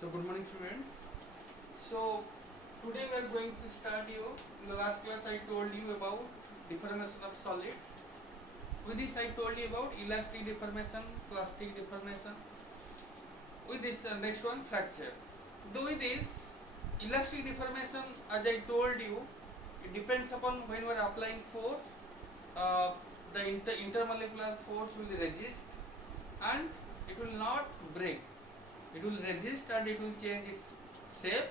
So good morning students. So today we are going to start you. In the last class I told you about deformation of solids. With this I told you about elastic deformation, plastic deformation. With this next one fracture. Though with this elastic deformation, as I told you, it depends upon when we are applying force. The intermolecular force will resist and it will not break. It will resist and it will change its shape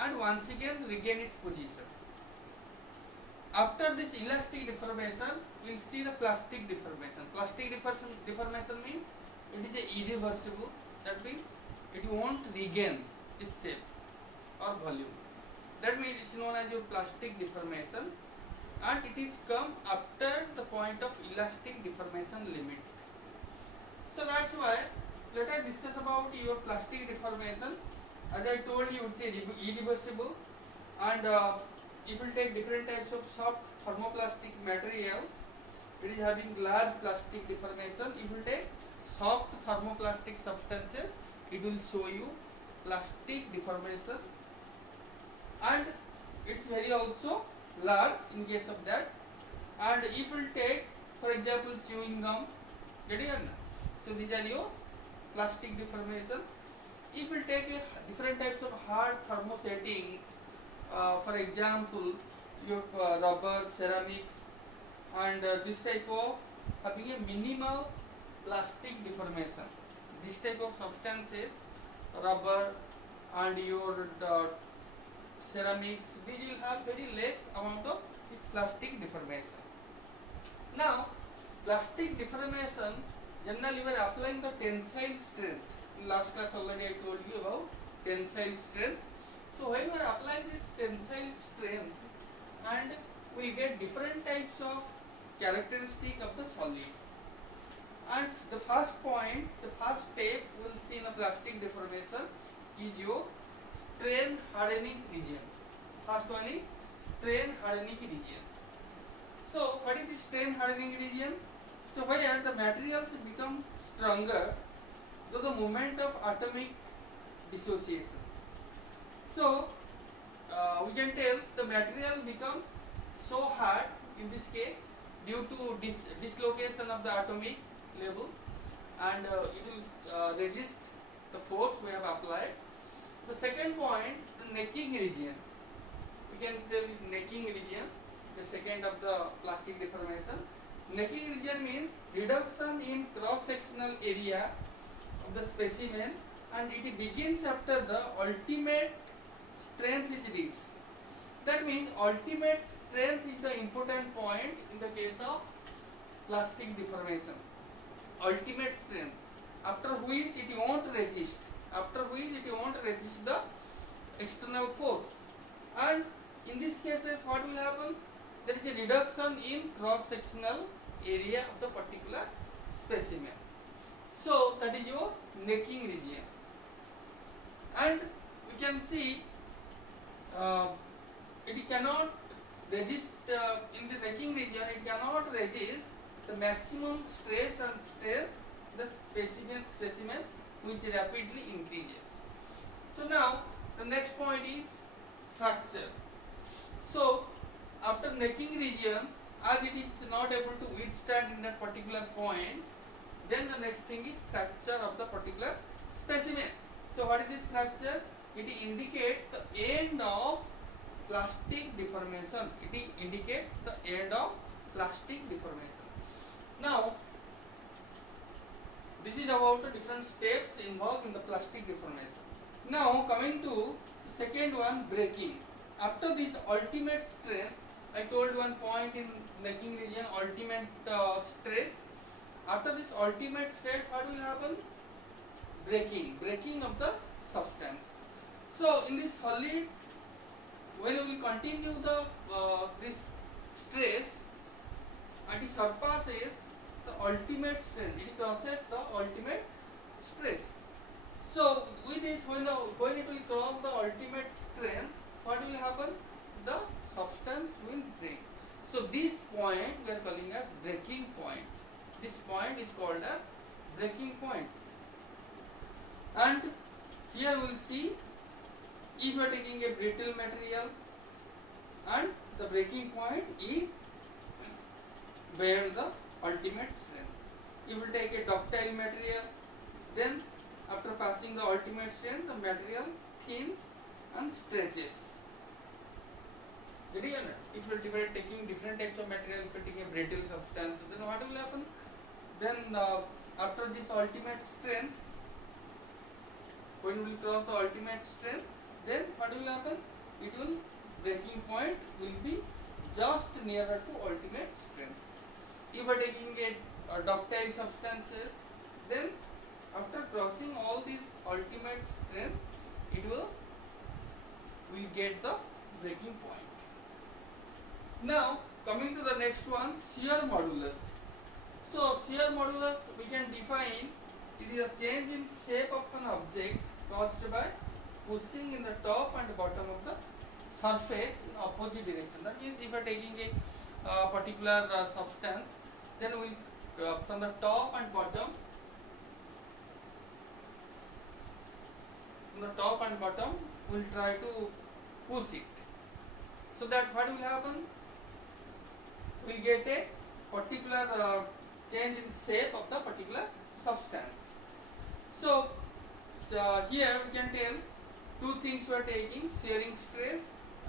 and once again regain its position. After this elastic deformation, we will see the plastic deformation. Plastic deformation means it is irreversible. That means it won't regain its shape or volume. That means it is known as your plastic deformation, and it is come after the point of elastic deformation limit. So that's why let us discuss about your plastic deformation. As I told you, it's irreversible, and if you take different types of soft thermoplastic materials, it is having large plastic deformation. If you take soft thermoplastic substances, it will show you plastic deformation, and it's very also large in case of that. And if you take, for example, chewing gum, get it or not? So these are your plastic deformation. If we take different types of hard thermosettings, for example, your rubber, ceramics, and this type of having a minimal plastic deformation. This type of substances, rubber and your ceramics, these will have very less amount of this plastic deformation. Now, plastic deformation, generally we are applying the tensile strength. In last class already I told you about tensile strength. So when we are applying this tensile strength, and we get different types of characteristic of the solids. And the first point, the first step we will see in the plastic deformation is your strain hardening region. First one is strain hardening region. So what is the strain hardening region? So where the materials become stronger though the moment of atomic dissociations. So we can tell the material become so hard in this case due to dislocation of the atomic level, and it will resist the force we have applied. The second point, the necking region. We can tell it necking region, the second of the plastic deformation. Necking region means reduction in cross-sectional area of the specimen, and it begins after the ultimate strength is reached. That means ultimate strength is the important point in the case of plastic deformation. Ultimate strength, after which it won't resist, the external force. And in these cases what will happen? There is a reduction in cross-sectional area of the particular specimen. So that is your necking region. And we can see it cannot resist in the necking region, it cannot resist the maximum stress and strain the specimen which rapidly increases. So now the next point is fracture. So after necking region, as it is not able to withstand in that particular point, then the next thing is fracture of the particular specimen. So what is this fracture? It indicates the end of plastic deformation. It indicates the end of plastic deformation. Now, this is about the different steps involved in the plastic deformation. Now coming to the second one, breaking. After this ultimate strength, I told one point in necking region, ultimate stress. After this ultimate stress, what will happen? Breaking of the substance. So in this solid, when we will continue the this stress, and it surpasses the ultimate strength, it crosses the ultimate stress. So with this, when it will cross the ultimate strength, what will happen? The substance will break. So this point we are calling as breaking point. This point is called as breaking point. And here we will see if you are taking a brittle material and the breaking point is where the ultimate strength. If you take a ductile material, then after passing the ultimate strength, the material thins and stretches. If you are taking different types of material, if you are taking a brittle substance, then what will happen? Then after this ultimate strength, when we will cross the ultimate strength, then what will happen? It will, breaking point will be just nearer to ultimate strength. If you are taking a ductile substances, then after crossing all these ultimate strength, it will get the breaking point. Now coming to the next one, shear modulus. So shear modulus we can define, it is a change in shape of an object caused by pushing in the top and bottom of the surface in opposite direction. That means if you are taking a particular substance, then we from the top and bottom, we'll try to push it. So that what will happen? We get a particular change in shape of the particular substance. So here we can tell two things we are taking: shearing stress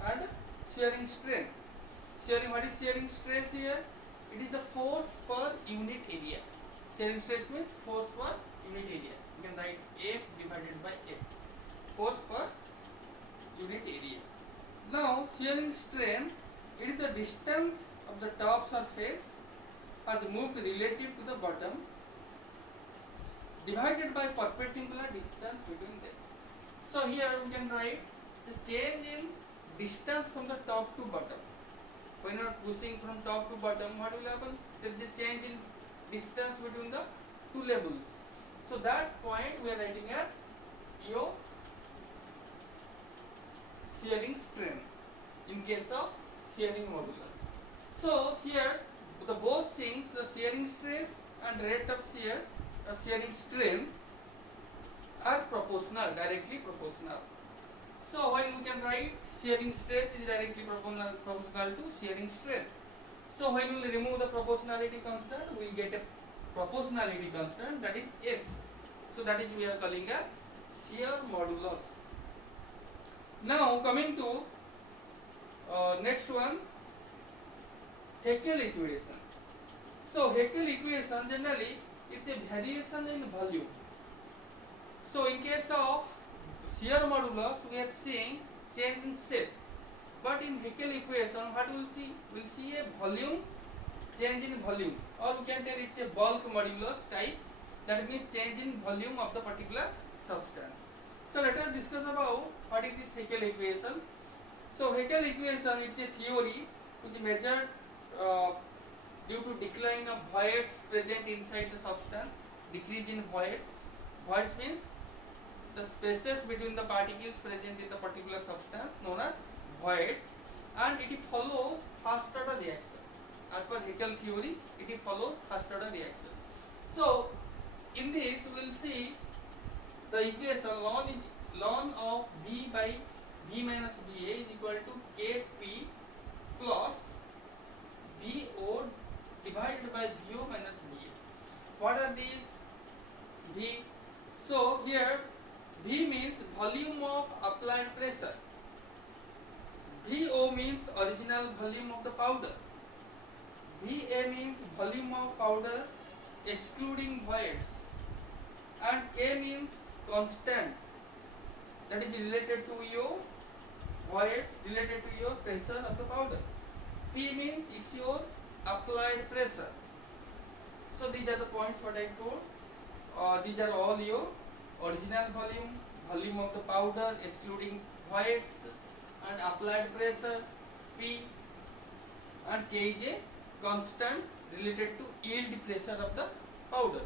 and shearing strain. Shearing, what is shearing stress here? It is the force per unit area. Shearing stress means force per unit area. You can write F divided by F. Force per unit area. Now shearing strain, it is the distance of the top surface has moved relative to the bottom divided by perpendicular distance between them. So here we can write the change in distance from the top to bottom. When you are pushing from top to bottom, what will happen? There is a change in distance between the two levels. So that point we are writing as your shearing strain in case of shearing modulus. So here the both things, the shearing stress and rate of shear, shearing strain, are proportional, directly proportional. So when we can write shearing stress is directly proportional to shearing strain. So when we remove the proportionality constant, we will get a proportionality constant, that is S. So that is we are calling a shear modulus. Now coming to next one, Haeckel equation. So Haeckel equation generally it's a variation in volume. So in case of shear modulus we are seeing change in shape, but in Haeckel equation what we will see? We will see a volume, change in volume, or we can tell it's a bulk modulus type, that means change in volume of the particular substance. So let us discuss about what is this Haeckel equation. So Haeckel equation, it's a theory which measured due to decline of voids present inside the substance, decrease in voids. Voids means the spaces between the particles present in the particular substance known as voids, and it follows first order reaction. As per Haeckel theory, it follows first order reaction. So in this we will see the equation ln of V by V minus VA is equal to Kp plus VO divided by VO minus VA. What are these? V. So here V means volume of applied pressure. VO means original volume of the powder. VA means volume of powder excluding voids. And K means constant, that is related to your voids, related to your pressure of the powder. P means it's your applied pressure. So these are the points what I told. These are all your original volume, volume of the powder excluding voids, and applied pressure P, and K is a constant related to yield pressure of the powder.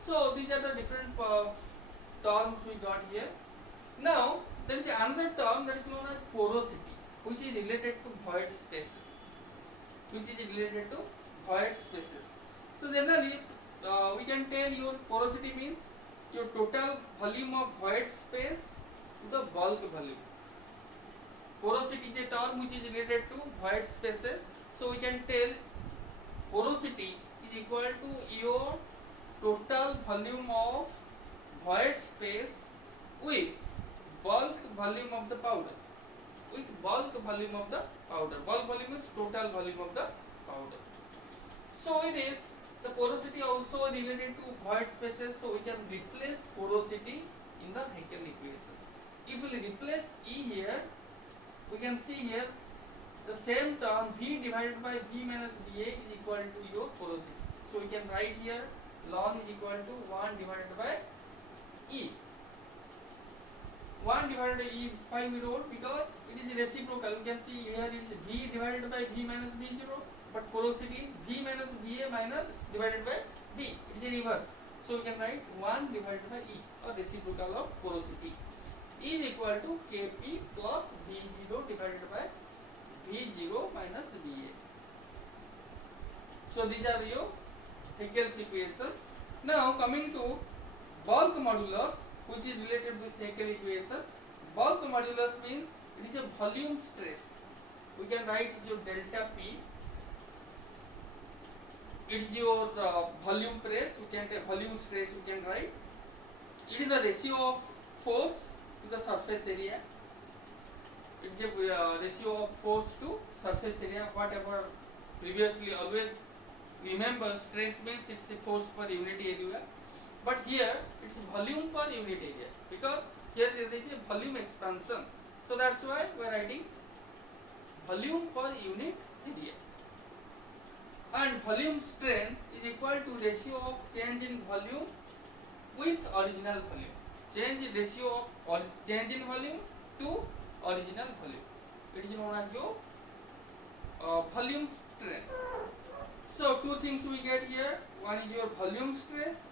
So these are the different terms we got here. Now there is another term that is known as porosity, which is related to void spaces. So generally we can tell your porosity means your total volume of void space to the bulk volume. porosity is a term which is related to void spaces. So we can tell porosity is equal to your total volume of void space with bulk volume of the powder. With bulk volume of the powder. Bulk volume is total volume of the powder. So in this, the porosity also related to void spaces. So we can replace porosity in the Haeckel equation. If we replace E here, we can see here the same term V divided by V minus dA is equal to your porosity. So we can write here ln is equal to 1 divided by E. 1 divided by E, 5 we wrote because it is reciprocal. We can see here it is V divided by V minus V0, but porosity is V minus VA minus divided by V. It is reverse. So we can write 1 divided by E, or reciprocal of porosity, is equal to Kp plus V0 divided by V0 minus VA. So these are your Haeckel's equation. Now coming to bulk modulus, which is related to this Haeckel equation. Bulk modulus means it is a volume stress. We can write your delta P. It is your volume press. We can take volume stress. We can write. It is the ratio of force to the surface area. It is a ratio of force to surface area. Whatever previously always remember, stress means it's a force per unit area. But here it's volume per unit area, because here there is a volume expansion. So that's why we are writing volume per unit area. And volume strength is equal to ratio of change in volume with original volume. Ratio of change in volume to original volume. It is known as your volume strength. So two things we get here. One is your volume stress,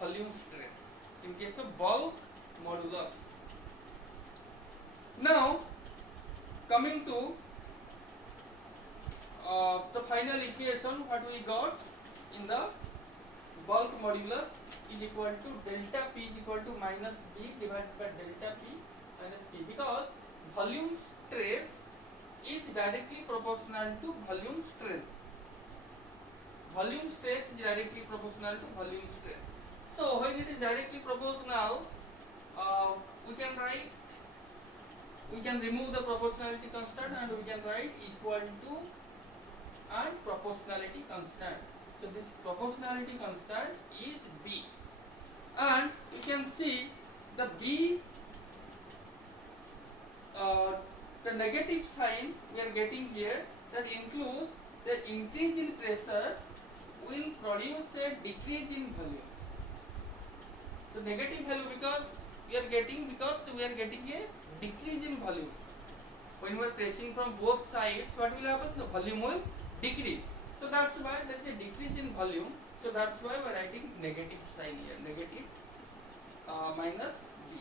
volume strength in case of bulk modulus. Now coming to the final equation, what we got in the bulk modulus is equal to delta P is equal to minus B divided by delta P minus P, because volume stress is directly proportional to volume strength. Volume stress is directly proportional to volume strength. So when it is directly proportional, we can remove the proportionality constant and we can write equal to and proportionality constant. So this proportionality constant is B, and we can see the B, the negative sign we are getting here, that includes the increase in pressure will produce a decrease in volume. The negative value because we are getting a decrease in volume. When we are pressing from both sides, what will happen? The volume will decrease. So that's why there is a decrease in volume. So that's why we are writing negative sign here, negative minus B.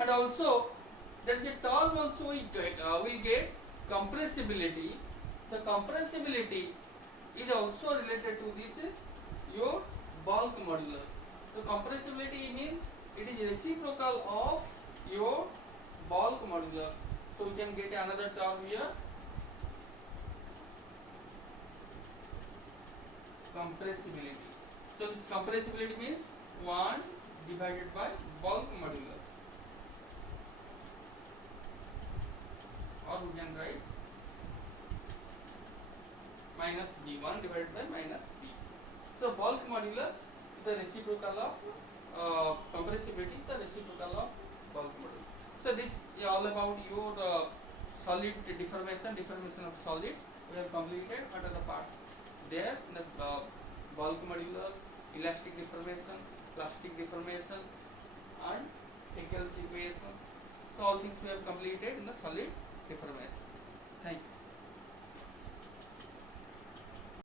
And also there is a term also we get compressibility. The compressibility is also related to this your bulk modulus. So compressibility means it is reciprocal of your bulk modulus. So we can get another term here, compressibility. So this compressibility means 1 divided by bulk modulus, or we can write minus B, 1 divided by minus B. So bulk modulus is the reciprocal of compressibility, the reciprocal of bulk modulus. So this is all about your solid deformation of solids. We have completed. What are the parts there? The bulk modulus, elastic deformation, plastic deformation, and Haeckel's equation. So all things we have completed in the solid deformation. Thank you.